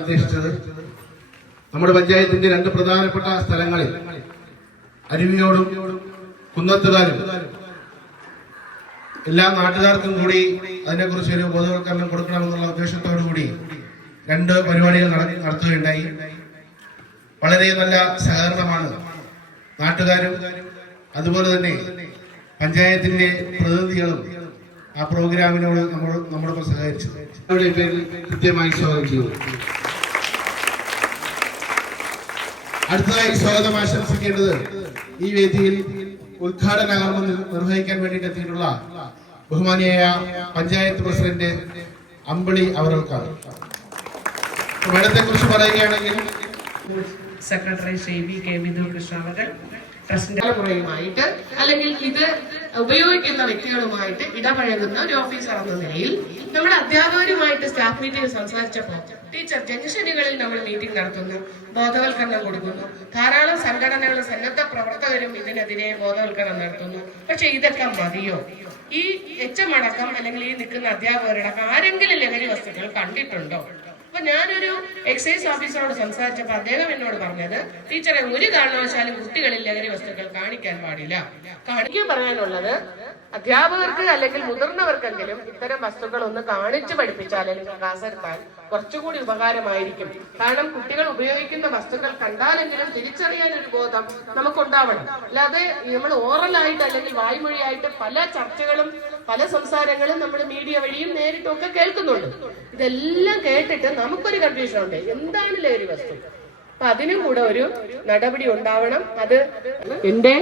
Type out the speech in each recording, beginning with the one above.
ഉദ്ദേശിച്ചത് നമ്മുടെ പഞ്ചായത്തിന്റെ രണ്ട് പ്രധാനപ്പെട്ട സ്ഥലങ്ങളിൽ അരുവിയോടും കുന്നത്തുകാരും എല്ലാ നാട്ടുകാർക്കും കൂടി അതിനെക്കുറിച്ച് ഒരു ബോധവൽക്കരണം കൊടുക്കണമെന്നുള്ള ഉദ്ദേശത്തോടു കൂടി രണ്ട് പരിപാടികൾ നടത്തുകയുണ്ടായി. വളരെ നല്ല സഹകരണമാണ് നാട്ടുകാരും അതുപോലെ തന്നെ പഞ്ചായത്തിന്റെ പ്രതിനിധികളും ആ പ്രോഗ്രാമിനോട് നമ്മോടൊപ്പം സഹകരിച്ചു. അവരുടെ പേരിൽ കൃത്യമായി സ്വാഗതം ചെയ്തു. അടുത്തതായി സ്വാഗതം ആശംസിക്കേണ്ടത് ഈ വേദിയിൽ ഉദ്ഘാടന കർമ്മം നിർവഹിക്കാൻ വേണ്ടിയിട്ട് എത്തിയിട്ടുള്ള ബഹുമാനിയായ പഞ്ചായത്ത് പ്രസിഡന്റ് അമ്പിളി അവർക്കാണ്. മേഡത്തെ കുറിച്ച് പറയുകയാണെങ്കിൽ secretary Shri V K Bindu Krishna അവർ പ്രസിഡന്റുമായിട്ട് അല്ലെങ്കിൽ ഇത് ഉപയോഗിക്കുന്ന വ്യക്തികളുമായിട്ട് ഇടപഴകുന്ന ഒരു ഓഫീസർ എന്ന നിലയിൽ നമ്മുടെ അധ്യാപകരുമായിട്ട് സ്റ്റാഫ് മീറ്റിംഗ് സംസാരിച്ചപ്പോൾ ടീച്ചർ ജംഗ്ഷനുകളിൽ നമ്മൾ മീറ്റിംഗ് നടത്തുന്നു, ബോധവൽക്കരണം കൊടുക്കുന്നു, ധാരാളം സംഘടനകളും സന്നദ്ധ പ്രവർത്തകരും ഇതിനെതിരെ ബോധവൽക്കരണം നടത്തുന്നു. പക്ഷെ ഇതൊക്കെ മതിയോ? ഈ അടക്കം അല്ലെങ്കിൽ ഈ നിൽക്കുന്ന അധ്യാപകരടക്കം ആരെങ്കിലും ലഹരി വസ്തുക്കൾ കണ്ടിട്ടുണ്ടോ? അപ്പൊ ഞാനൊരു എക്സൈസ് ഓഫീസറോട് സംസാരിച്ചപ്പോൾ അദ്ദേഹം എന്നോട് പറഞ്ഞത്, ടീച്ചറെ ഒരു കാരണവശാലും കുട്ടികളിൽ ലഹരി വസ്തുക്കൾ കാണിക്കാൻ പാടില്ല. കാണിക്കാൻ പറയാനുള്ളത് അധ്യാപകർക്ക് അല്ലെങ്കിൽ മുതിർന്നവർക്കെങ്കിലും ഇത്തരം വസ്തുക്കൾ ഒന്ന് കാണിച്ചു പഠിപ്പിച്ചാൽ അല്ലെങ്കിൽ ക്ലാസ് എടുത്താൽ കുറച്ചുകൂടി ഉപകാരമായിരിക്കും. കാരണം കുട്ടികൾ ഉപയോഗിക്കുന്ന വസ്തുക്കൾ കണ്ടാലെങ്കിലും തിരിച്ചറിയാൻ ഒരു ബോധം നമുക്കുണ്ടാവണം. അല്ലാതെ നമ്മൾ ഓറലായിട്ട് അല്ലെങ്കിൽ വായ്മൊഴിയായിട്ട് പല ചർച്ചകളും പല സംസാരങ്ങളും നമ്മൾ മീഡിയ വഴിയും നേരിട്ടും ഒക്കെ കേൾക്കുന്നുണ്ട്. ഇതെല്ലാം കേട്ടിട്ട് നമുക്കൊരു കൺഫ്യൂഷൻ ഉണ്ട്, എന്താണ് ലഹരി വസ്തു? അപ്പൊ അതിനും കൂടെ ഒരു നടപടി ഉണ്ടാവണം. അത് എന്റെ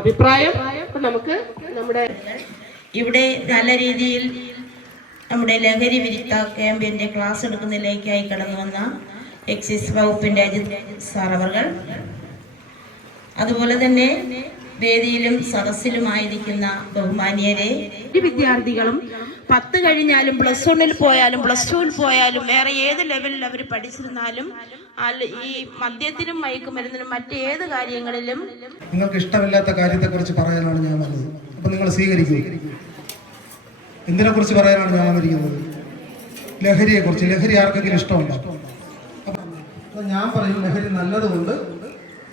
അഭിപ്രായം. നമുക്ക് നമ്മുടെ ഇവിടെ നല്ല രീതിയിൽ നമ്മുടെ ലഹരി വിരുദ്ധ ക്യാമ്പിന്റെ ക്ലാസ് എടുക്കുന്നതിലേക്കായി കടന്നു വന്ന എക്സൈസ് വകുപ്പിന്റെ അജിത് സാർ അവർ, അതുപോലെ തന്നെ വേദിയിലും സദസ്സിലുമായിരിക്കുന്ന ബഹുമാന്യരെ, വിദ്യാർത്ഥികളും 10 കഴിഞ്ഞാലും പ്ലസ് 1-ൽ പോയാലും പ്ലസ് 2-ൽ പോയാലും വേറെ ഏത് ലെവലിൽ അവർ പഠിച്ചിരുന്നാലും ഈ മദ്യത്തിനും മയക്കുമരുന്നിനും മറ്റേത് കാര്യങ്ങളിലും നിങ്ങൾക്ക് ഇഷ്ടമില്ലാത്ത കാര്യത്തെ കുറിച്ച് പറയാനാണ് ഞാൻ വന്നത്. അപ്പൊ നിങ്ങൾ സ്വീകരിക്കൂ. എന്തിനെ കുറിച്ച് പറയാനാണ് ഞാൻ വന്നിരിക്കുന്നത്? ലഹരിയെ കുറിച്ച്. ലഹരി ആർക്കെങ്കിലും ഇഷ്ടമുണ്ടോ? അപ്പൊ ഞാൻ പറയും ലഹരി നല്ലതുമുണ്ട്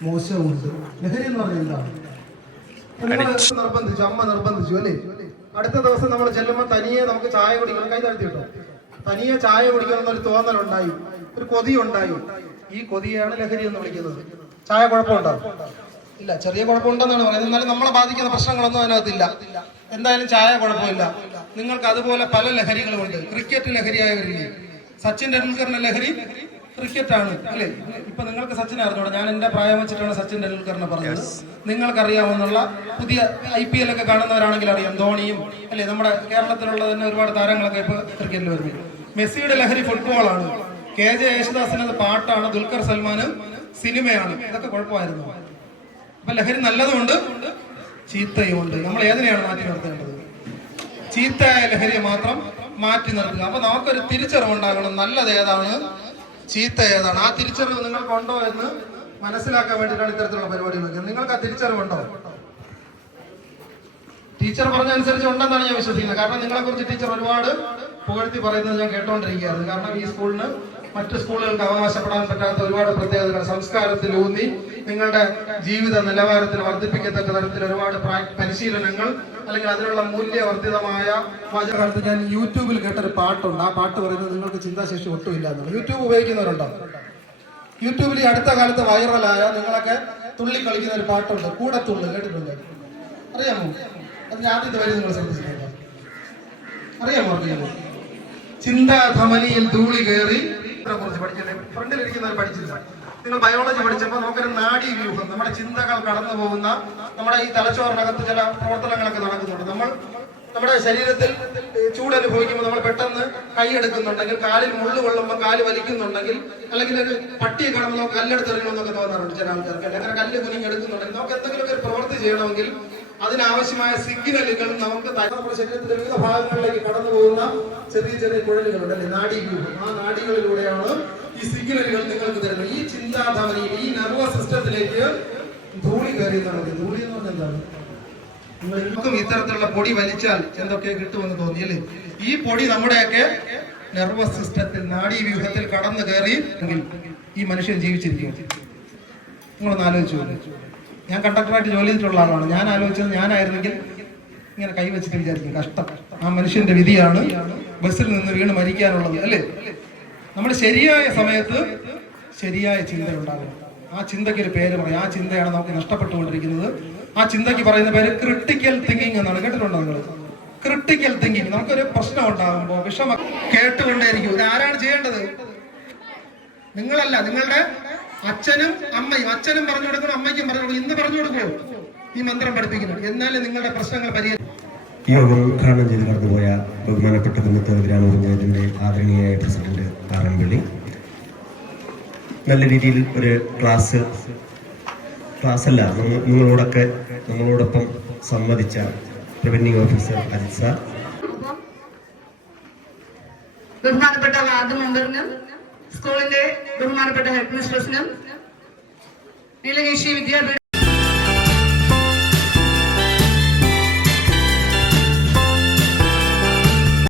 മോശവുമുണ്ട്. ലഹരി എന്ന് പറഞ്ഞാൽ എന്താണ്? നിർബന്ധിച്ചു, അമ്മ നിർബന്ധിച്ചു അല്ലേ? അടുത്ത ദിവസം നമ്മൾ ചെല്ലുമ്പോൾ തനിയെ നമുക്ക് ചായ കുടിക്കണം, കൈ താഴ്ത്തി കേട്ടോ, തനിയെ ചായ കുടിക്കണം എന്നൊരു തോന്നലുണ്ടായി, ഒരു കൊതി ഉണ്ടായി. ഈ കൊതിയാണ് ലഹരി എന്ന് വിളിക്കുന്നത്. ചായ കുഴപ്പമുണ്ടോ? ഇല്ല, ചെറിയ കുഴപ്പമുണ്ടെന്നാണ് പറയുന്നത്. എന്നാലും നമ്മളെ ബാധിക്കുന്ന പ്രശ്നങ്ങളൊന്നും അതിനകത്തില്ല. എന്തായാലും ചായ കുഴപ്പമില്ല. നിങ്ങൾക്ക് അതുപോലെ പല ലഹരികളുമുണ്ട്. ക്രിക്കറ്റ് ലഹരിയായവരില്ലേ? സച്ചിൻ ടെണ്ടുൽക്കറിന്റെ ലഹരി ക്രിക്കറ്റാണ് അല്ലേ? ഇപ്പൊ നിങ്ങൾക്ക് സച്ചിനെ അറിഞ്ഞൂടെ? ഞാൻ എന്റെ പ്രായം വെച്ചിട്ടാണ് സച്ചിൻ ടെണ്ടുൽക്കറിനെ പറഞ്ഞത്. നിങ്ങൾക്കറിയാവുന്നുള്ള പുതിയ IPL ഒക്കെ കാണുന്നവരാണെങ്കിൽ അറിയാം, ധോണിയും അല്ലേ, നമ്മുടെ കേരളത്തിലുള്ള തന്നെ ഒരുപാട് താരങ്ങളൊക്കെ ഇപ്പൊ ക്രിക്കറ്റിൽ വരുന്നത്. മെസ്സിയുടെ ലഹരി ഫുട്ബോളാണ്, KJ യേശുദാസിന്റെ പാട്ടാണ്, ദുൽഖർ സൽമാന് സിനിമയാണ്. ഇതൊക്കെ കുഴപ്പമായിരുന്നു. അപ്പൊ ലഹരി നല്ലതുകൊണ്ട് ചീത്തയുമുണ്ട്. നമ്മൾ ഏതിനെയാണ് മാറ്റി നിർത്തേണ്ടത്? ചീത്തയായ ലഹരിയെ മാത്രം മാറ്റി നിർത്തുക. അപ്പൊ നമുക്കൊരു തിരിച്ചറിവുണ്ടാകണം, നല്ലത് ഏതാണ്, ചീത്ത ഏതാണ്. ആ തിരിച്ചറിവ് നിങ്ങൾക്കുണ്ടോ എന്ന് മനസ്സിലാക്കാൻ വേണ്ടിയിട്ടാണ് ഇത്തരത്തിലുള്ള പരിപാടികളൊക്കെ. നിങ്ങൾക്ക് ആ തിരിച്ചറിവുണ്ടോ? ടീച്ചർ പറഞ്ഞ അനുസരിച്ച് ഉണ്ടെന്നാണ് ഞാൻ വിശ്വസിക്കുന്നത്. കാരണം നിങ്ങളെ കുറിച്ച് ടീച്ചർ ഒരുപാട് പുകഴ്ത്തി പറയുന്നത് ഞാൻ കേട്ടോണ്ടിരിക്കുകയാണ്. കാരണം ഈ സ്കൂളിന് മറ്റു സ്കൂളുകൾക്ക് അവകാശപ്പെടാൻ പറ്റാത്ത ഒരുപാട് പ്രത്യേകതകൾ സംസ്കാരത്തിൽ ഊന്നി നിങ്ങളുടെ ജീവിത നിലവാരത്തിൽ വർദ്ധിപ്പിക്കത്തക്ക തരത്തിൽ ഒരുപാട് പരിശീലനങ്ങൾ അല്ലെങ്കിൽ അതിനുള്ള മൂല്യവർദ്ധിതമായ വാചകകാലത്ത് ഞാൻ യൂട്യൂബിൽ കേട്ടൊരു പാട്ടുണ്ട്. ആ പാട്ട് പറയുന്നത് നിങ്ങൾക്ക് ചിന്താശേഷി ഒട്ടുമില്ല എന്നാണ്. യൂട്യൂബ് ഉപയോഗിക്കുന്നവരുണ്ടോ? യൂട്യൂബിൽ ഈ അടുത്ത കാലത്ത് വൈറലായ നിങ്ങളൊക്കെ തുള്ളി കളിക്കുന്ന ഒരു പാട്ടുണ്ട്, കൂടെ തുള്ളു, കേട്ടിട്ടുണ്ട്? അറിയാമോ? അതിന് ആദ്യത്തെ വരി നിങ്ങൾ ശ്രദ്ധിച്ചിട്ടുണ്ടോ? അറിയാമോ? അറിയാമോ? ചിന്താധമനിയിൽ ധൂളി കയറി കുറിച്ച് പഠിച്ചില്ലേ? ഫ്രണ്ടിലിരിക്കുന്നവർ പഠിച്ചില്ല. നിങ്ങൾ ബയോളജി പഠിച്ചപ്പോൾ നമുക്കൊരു നാഡീവ്യൂഹം, നമ്മുടെ ചിന്തകൾ കടന്നു പോകുന്ന നമ്മുടെ ഈ തലച്ചോറിനകത്ത് ചില പ്രവർത്തനങ്ങളൊക്കെ നടക്കുന്നുണ്ട്. നമ്മുടെ ശരീരത്തിൽ ചൂട് അനുഭവിക്കുമ്പോൾ നമ്മൾ പെട്ടെന്ന് കൈയെടുക്കുന്നുണ്ടെങ്കിൽ, കാലിൽ മുള്ളു കൊള്ളുമ്പോൾ കാല് വലിക്കുന്നുണ്ടെങ്കിൽ, അല്ലെങ്കിൽ ഒരു പട്ടിയെ കാണുമ്പോൾ നമുക്ക് കല്ലെടുത്തെറിയണമെന്നൊക്കെ തോന്നാറുണ്ട് ചില ആൾക്കാർക്ക്. അല്ലെങ്കിൽ കല്ല് കുനിഞ്ഞെടുക്കുന്നുണ്ടെങ്കിൽ നമുക്ക് എന്തെങ്കിലുമൊക്കെ ഒരു പ്രവൃത്തി ചെയ്യണമെങ്കിൽ അതിനാവശ്യമായ സിഗ്നലുകൾ നമുക്ക് നമ്മുടെ ശരീരത്തിന്റെ വിവിധ ഭാഗങ്ങളിലേക്ക് കടന്നു പോകുന്ന ചെറിയ ചെറിയ കുഴലുകളുണ്ട് അല്ലെ, നാഡീവ്യൂഹം. ആ നാഡികളിലൂടെയാണ് ഈ സിഗ്നലുകൾ നിങ്ങൾക്ക് തരുന്നത്. ഈ ചിന്താധമനിയിൽ, ഈ നെർവസ് സിസ്റ്റത്തിലേക്ക് ധൂളി കയറി എന്നാണ്. ധൂളി എന്ന് പറഞ്ഞാൽ എന്താണ്? നിങ്ങൾക്കും ഇത്തരത്തിലുള്ള പൊടി വലിച്ചാൽ എന്തൊക്കെ കിട്ടുമെന്ന് തോന്നിയല്ലേ? ഈ പൊടി നമ്മുടെയൊക്കെ നെർവസ് സിസ്റ്റത്തിൽ നാഡീവ്യൂഹത്തിൽ കടന്നു കയറി എങ്കിൽ ഈ മനുഷ്യൻ ജീവിച്ചിരിക്കും. നിങ്ങളൊന്ന് ആലോചിച്ചു. ഞാൻ കണ്ടക്ടറായിട്ട് ജോലി ചെയ്തിട്ടുള്ള ആളാണ്. ഞാൻ ആലോചിച്ചത് ഞാനായിരുന്നെങ്കിൽ ഇങ്ങനെ കൈവച്ചിട്ട് വിചാരിക്കും, കഷ്ടം, ആ മനുഷ്യന്റെ വിധിയാണ് ബസ്സിൽ നിന്ന് വീണ് മരിക്കാനുള്ളത്, അല്ലേ? നമ്മുടെ ശരിയായ സമയത്ത് ശരിയായ ചിന്ത ഉണ്ടാകും. ആ ചിന്തയ്ക്ക് ഒരു പേര് പറയും. ആ ചിന്തയാണ് നമുക്ക് നഷ്ടപ്പെട്ടുകൊണ്ടിരിക്കുന്നത്. ആ ചിന്തയ്ക്ക് പറയുന്ന പേര് ക്രിട്ടിക്കൽ തിങ്കിങ് എന്നാണ്. കേട്ടിട്ടുണ്ടോ നിങ്ങൾ? Critical thinking. നമുക്കൊരു പ്രശ്നം ഉണ്ടാകുമ്പോൾ വിഷമം കേട്ടുകൊണ്ടേയിരിക്കും. ഇത് ആരാണ് ചെയ്യേണ്ടത്? നിങ്ങളല്ല, നിങ്ങളുടെ അച്ഛനും അമ്മയും. അച്ഛനും പറഞ്ഞു കൊടുക്കണം, അമ്മയ്ക്കും പറഞ്ഞു കൊടുക്കണം. ഇന്ന് പറഞ്ഞു കൊടുക്കുമോ ഈ മന്ത്രം പഠിപ്പിക്കുന്നു? എന്നാലേ നിങ്ങളുടെ പ്രശ്നങ്ങൾ പരിഹരിക്കും. യോഗം ഉദ്ഘാടനം ചെയ്ത് കടന്നുപോയ ബഹുമാനപ്പെട്ട കുന്നത്തൂർ ഗ്രാമപഞ്ചായത്തിന്റെ ആദരണീയമായ പ്രസിഡന്റ് ആറമ്പിള്ളി, നല്ല രീതിയിൽ ഒരു ക്ലാസ്സല്ല നമ്മളോടൊപ്പം സംവദിച്ച റവന്യൂ ഓഫീസർ അജിത് സാർ, ബഹുമാനപ്പെട്ട വാർഡ് മെമ്പറിനും സ്കൂളിന്റെ ബഹുമാനപ്പെട്ട ഹെഡ് മിസ്ട്രസിനും നീലകേശി വിദ്യാപീഠ